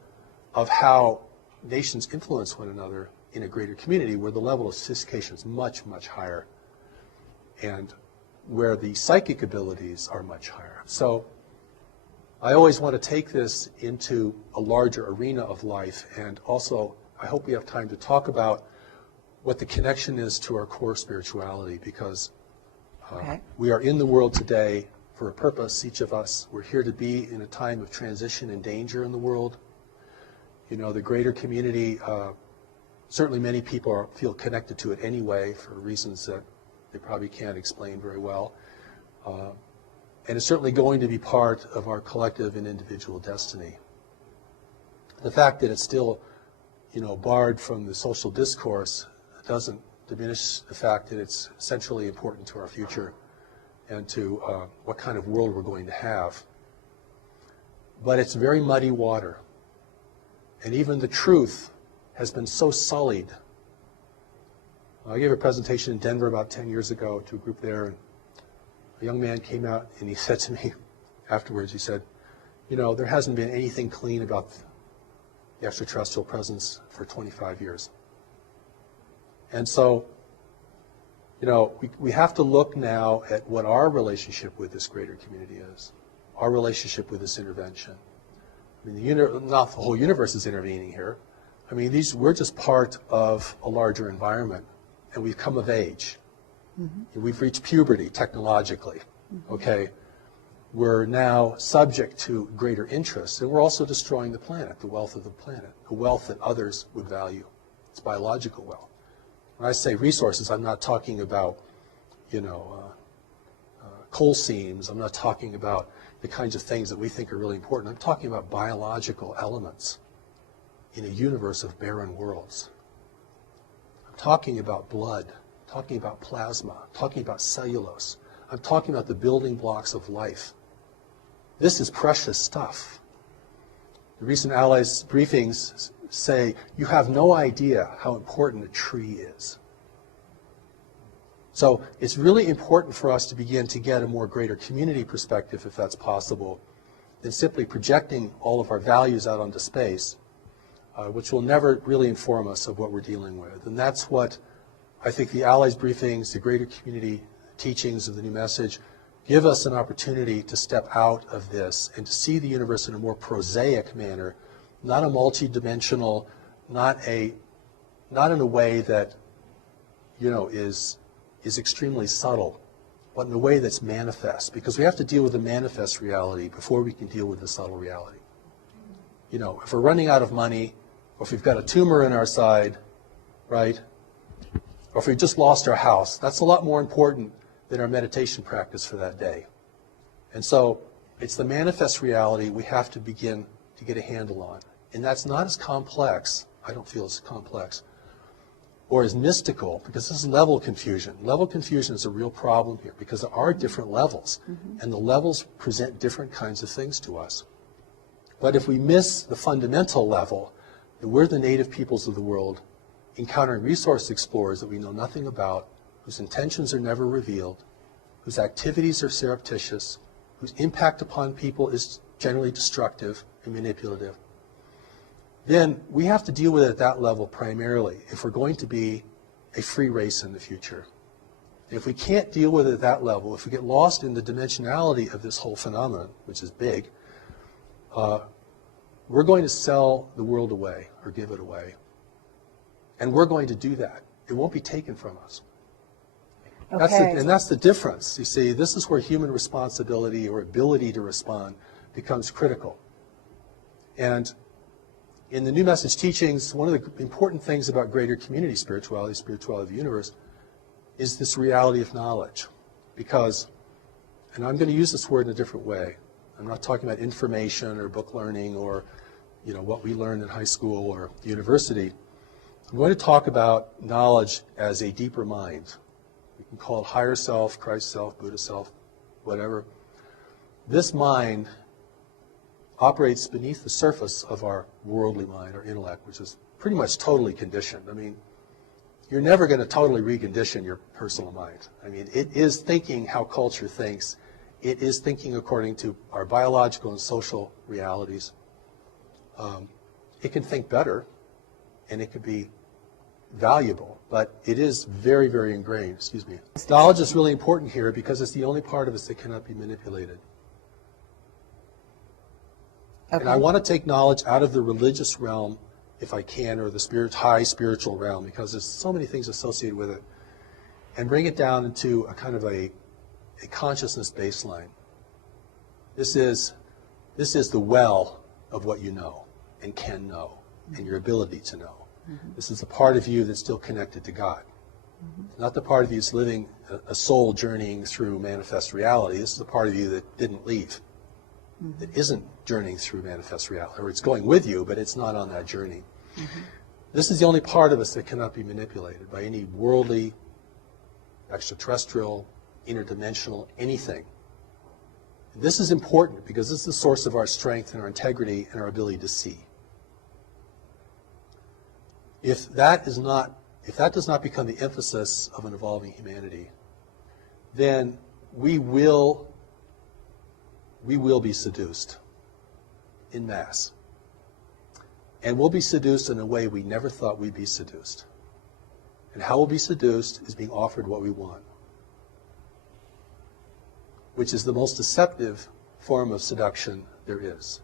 of how nations influence one another in a greater community, where the level of sophistication is much, much higher, and where the psychic abilities are much higher. So I always want to take this into a larger arena of life, and also I hope we have time to talk about what the connection is to our core spirituality, because we are in the world today for a purpose, each of us. We're here to be in a time of transition and danger in the world. The greater community, certainly many people feel connected to it anyway for reasons that they probably can't explain very well. And it's certainly going to be part of our collective and individual destiny. The fact that it's still, barred from the social discourse doesn't diminish the fact that it's centrally important to our future and to what kind of world we're going to have. But it's very muddy water. And even the truth has been so sullied. I gave a presentation in Denver about 10 years ago to a group there, and a young man came out and he said to me afterwards, he said, there hasn't been anything clean about the extraterrestrial presence for 25 years. And so, we have to look now at what our relationship with this greater community is, our relationship with this intervention. I mean, not the whole universe is intervening here. I mean, we're just part of a larger environment, and we've come of age. Mm-hmm. We've reached puberty technologically, okay? We're now subject to greater interests, and we're also destroying the planet, the wealth of the planet, the wealth that others would value. It's biological wealth. When I say resources, I'm not talking about, coal seams. I'm not talking about the kinds of things that we think are really important. I'm talking about biological elements in a universe of barren worlds. I'm talking about blood, talking about plasma, talking about cellulose. I'm talking about the building blocks of life. This is precious stuff. The recent Allies briefings say, you have no idea how important a tree is. So it's really important for us to begin to get a more greater community perspective, if that's possible, than simply projecting all of our values out onto space, which will never really inform us of what we're dealing with. And that's what I think the Allies briefings, the greater community teachings of the new message, give us an opportunity to step out of this and to see the universe in a more prosaic manner, not a multi-dimensional, not in a way that, is extremely subtle, but in a way that's manifest, because we have to deal with the manifest reality before we can deal with the subtle reality. If we're running out of money, or if we've got a tumor in our side, right, or if we've just lost our house, that's a lot more important than our meditation practice for that day. And so it's the manifest reality we have to begin to get a handle on. And that's not as complex, I don't feel as complex, or as mystical, because this is level confusion. Level confusion is a real problem here, because there are different levels, and the levels present different kinds of things to us. But if we miss the fundamental level, that we're the native peoples of the world, encountering resource explorers that we know nothing about, whose intentions are never revealed, whose activities are surreptitious, whose impact upon people is generally destructive and manipulative, then we have to deal with it at that level primarily if we're going to be a free race in the future. If we can't deal with it at that level, if we get lost in the dimensionality of this whole phenomenon, which is big, we're going to sell the world away or give it away. And we're going to do that. It won't be taken from us. Okay. That's the difference. You see, this is where human responsibility or ability to respond becomes critical. And in the New Message teachings, one of the important things about greater community spirituality, spirituality of the universe, is this reality of knowledge. Because, and I'm going to use this word in a different way. I'm not talking about information or book learning or what we learned in high school or university. I'm going to talk about knowledge as a deeper mind. We can call it higher self, Christ self, Buddha self, whatever. This mind operates beneath the surface of our worldly mind, our intellect, which is pretty much totally conditioned. I mean, you're never going to totally recondition your personal mind. I mean, it is thinking how culture thinks. It is thinking according to our biological and social realities. It can think better, and it can be valuable, but it is very, very ingrained. Excuse me. Knowledge is really important here because it's the only part of us that cannot be manipulated. Okay. And I want to take knowledge out of the religious realm, if I can, or the high spiritual realm, because there's so many things associated with it, and bring it down into a kind of a consciousness baseline. This is the well of what you know and can know, and your ability to know. Mm-hmm. This is the part of you that's still connected to God. Mm-hmm. Not the part of you that's living a soul journeying through manifest reality. This is the part of you that didn't leave, mm-hmm. that isn't journeying through manifest reality, or it's going with you, but it's not on that journey. Mm-hmm. This is the only part of us that cannot be manipulated by any worldly, extraterrestrial, interdimensional, anything. And this is important because this is the source of our strength and our integrity and our ability to see. if that does not become the emphasis of an evolving humanity, then we will be seduced en masse. And we'll be seduced in a way we never thought we'd be seduced. And how we'll be seduced is being offered what we want, which is the most deceptive form of seduction there is.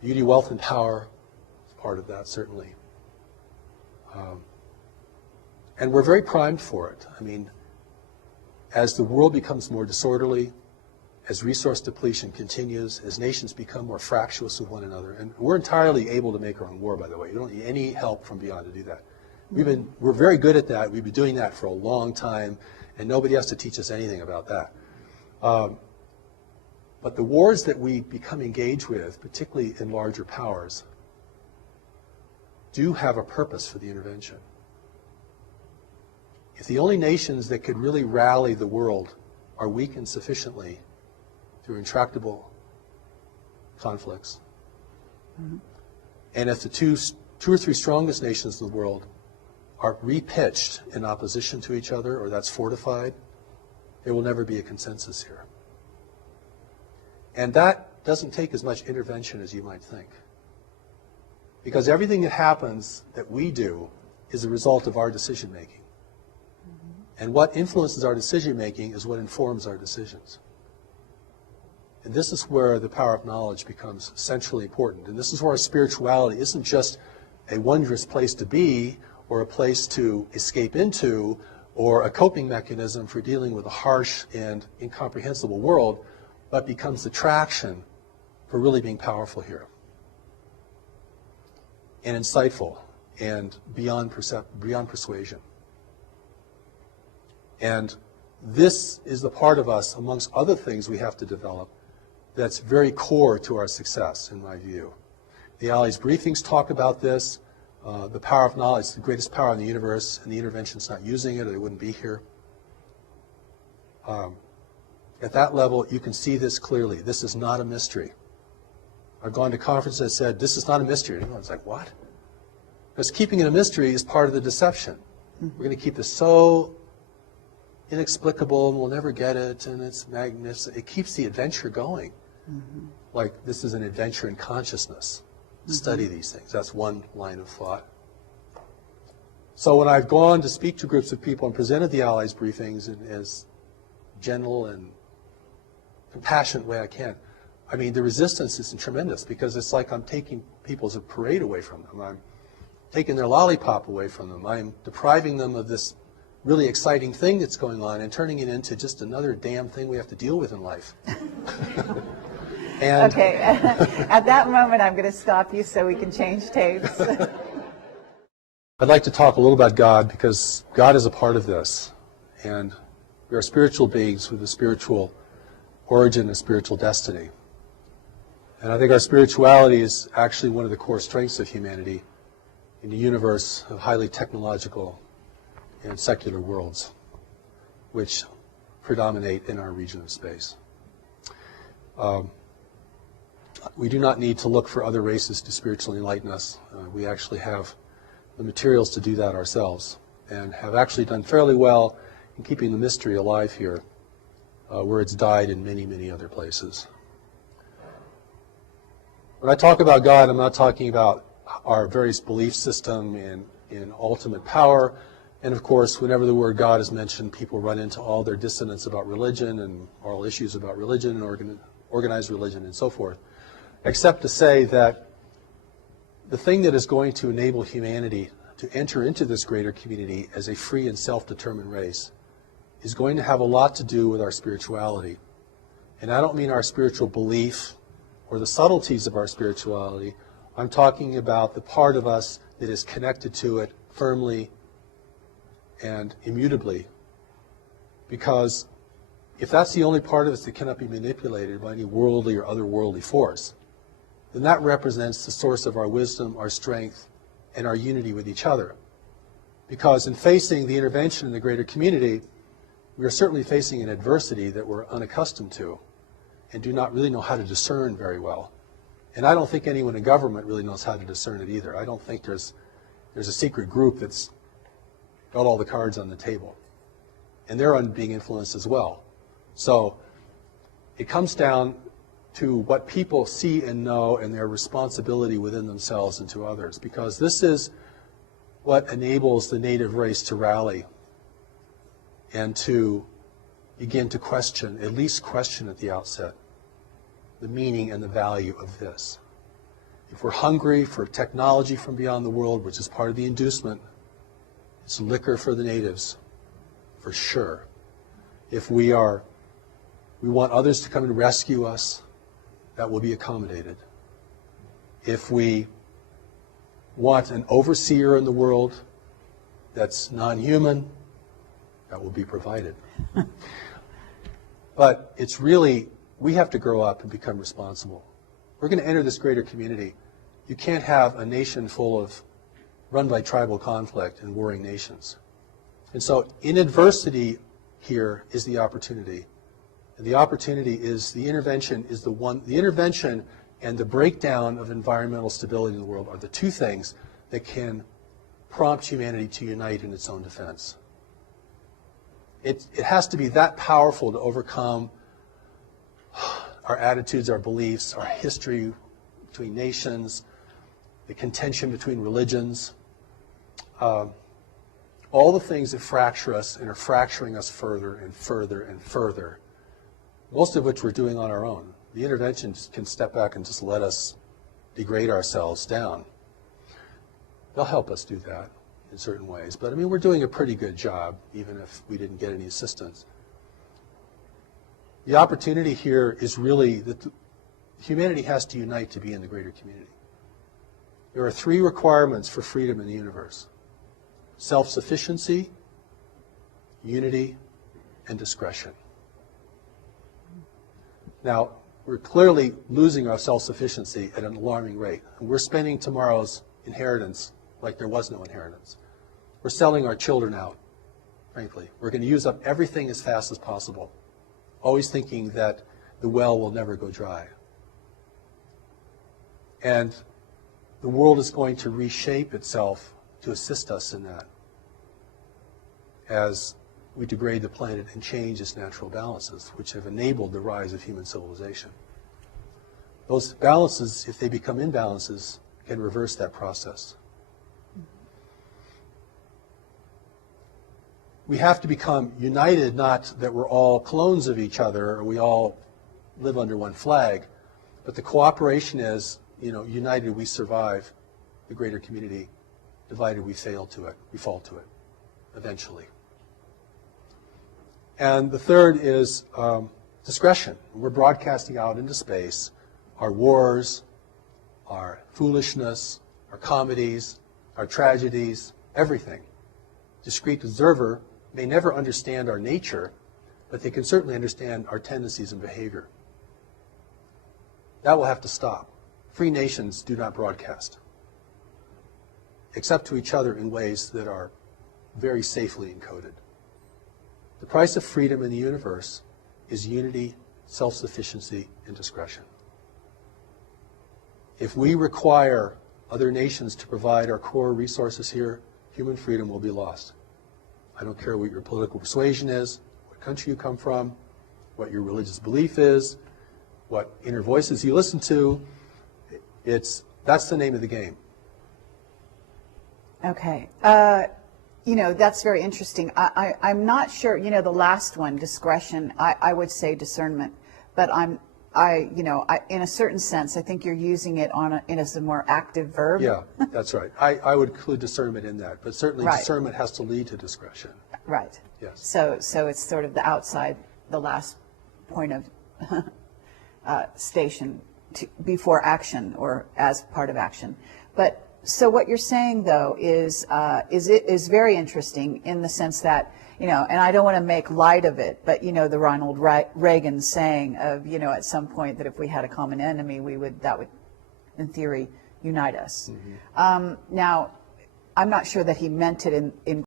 Beauty, wealth, and power is part of that, certainly. And we're very primed for it. I mean, as the world becomes more disorderly, as resource depletion continues, as nations become more fractious with one another, and we're entirely able to make our own war, by the way. You don't need any help from beyond to do that. We're very good at that. We've been doing that for a long time, and nobody has to teach us anything about that. But the wars that we become engaged with, particularly in larger powers, do have a purpose for the intervention. If the only nations that could really rally the world are weakened sufficiently through intractable conflicts, and if the two or three strongest nations in the world are repitched in opposition to each other, or that's fortified, there will never be a consensus here. And that doesn't take as much intervention as you might think. Because everything that happens that we do is a result of our decision making. And what influences our decision making is what informs our decisions. And this is where the power of knowledge becomes centrally important. And this is where our spirituality isn't just a wondrous place to be, or a place to escape into, or a coping mechanism for dealing with a harsh and incomprehensible world, but becomes the traction for really being powerful here, and insightful, and beyond persuasion. And this is the part of us, amongst other things we have to develop, that's very core to our success, in my view. The Allies briefings talk about this. The power of knowledge is the greatest power in the universe, and the intervention's not using it, or they wouldn't be here. At that level, you can see this clearly. This is not a mystery. I've gone to conferences that said, this is not a mystery. And everyone's like, what? Because keeping it a mystery is part of the deception. We're going to keep this so inexplicable, and we'll never get it, and it's magnificent. It keeps the adventure going. Like, this is an adventure in consciousness. Study these things. That's one line of thought. So when I've gone to speak to groups of people and presented the Allies briefings in as gentle and compassionate way I can, I mean, the resistance is tremendous, because it's like I'm taking people's parade away from them. I'm taking their lollipop away from them. I'm depriving them of this really exciting thing that's going on and turning it into just another damn thing we have to deal with in life. And okay, at that moment I'm going to stop you so we can change tapes. I'd like to talk a little about God, because God is a part of this. And we are spiritual beings with a spiritual origin and spiritual destiny. And I think our spirituality is actually one of the core strengths of humanity in a universe of highly technological and secular worlds, which predominate in our region of space. We do not need to look for other races to spiritually enlighten us. We actually have the materials to do that ourselves, and have actually done fairly well in keeping the mystery alive here, where it's died in many, many other places. When I talk about God, I'm not talking about our various belief system in ultimate power. And of course, whenever the word God is mentioned, people run into all their dissonance about religion and moral issues about religion and organized religion and so forth, except to say that the thing that is going to enable humanity to enter into this greater community as a free and self-determined race is going to have a lot to do with our spirituality. And I don't mean our spiritual belief or the subtleties of our spirituality. I'm talking about the part of us that is connected to it firmly and immutably. Because if that's the only part of us that cannot be manipulated by any worldly or otherworldly force, then that represents the source of our wisdom, our strength, and our unity with each other. Because in facing the intervention in the greater community, we are certainly facing an adversity that we're unaccustomed to and do not really know how to discern very well. And I don't think anyone in government really knows how to discern it either. I don't think there's there's a secret group that's got all the cards on the table. And they're being influenced as well. So it comes down to what people see and know and their responsibility within themselves and to others, because this is what enables the native race to rally and to begin to question, at least question at the outset, the meaning and the value of this. If we're hungry for technology from beyond the world, which is part of the inducement, it's liquor for the natives, for sure. If we want others to come and rescue us, that will be accommodated. If we want an overseer in the world that's non-human, that will be provided. But it's really, we have to grow up and become responsible. We're going to enter this greater community. You can't have a nation run by tribal conflict and warring nations. And so in adversity here is the opportunity. And the opportunity is the intervention and the breakdown of environmental stability in the world are the two things that can prompt humanity to unite in its own defense. It has to be that powerful to overcome our attitudes, our beliefs, our history between nations, the contention between religions, all the things that fracture us and are fracturing us further and further and further, most of which we're doing on our own. The intervention can step back and just let us degrade ourselves down. They'll help us do that in certain ways. But I mean, we're doing a pretty good job, even if we didn't get any assistance. The opportunity here is really that humanity has to unite to be in the greater community. There are three requirements for freedom in the universe: self-sufficiency, unity, and discretion. Now, we're clearly losing our self-sufficiency at an alarming rate. And we're spending tomorrow's inheritance like there was no inheritance. We're selling our children out, frankly. We're going to use up everything as fast as possible, always thinking that the well will never go dry. And the world is going to reshape itself to assist us in that as we degrade the planet and change its natural balances, which have enabled the rise of human civilization. Those balances, if they become imbalances, can reverse that process. We have to become united, not that we're all clones of each other or we all live under one flag, but the cooperation is, united we survive the greater community, divided we fail to it, we fall to it, eventually. And the third is discretion. We're broadcasting out into space our wars, our foolishness, our comedies, our tragedies, everything. Discrete observer may never understand our nature, but they can certainly understand our tendencies and behavior. That will have to stop. Free nations do not broadcast, except to each other in ways that are very safely encoded. The price of freedom in the universe is unity, self-sufficiency, and discretion. If we require other nations to provide our core resources here, human freedom will be lost. I don't care what your political persuasion is, what country you come from, what your religious belief is, what inner voices you listen to. That's the name of the game. Okay. That's very interesting. I'm not sure, the last one, discretion, I would say discernment, but in a certain sense, I think you're using it as a more active verb. Yeah, that's right. I would include discernment in that, but certainly Right. Discernment has to lead to discretion. Right. Yes. So it's sort of the outside, the last point of station before action or as part of action. But so what you're saying, though, is very interesting in the sense that, and I don't want to make light of it, but, the Ronald Reagan saying of, at some point that if we had a common enemy, that would, in theory, unite us. Mm-hmm. Now, I'm not sure that he meant it in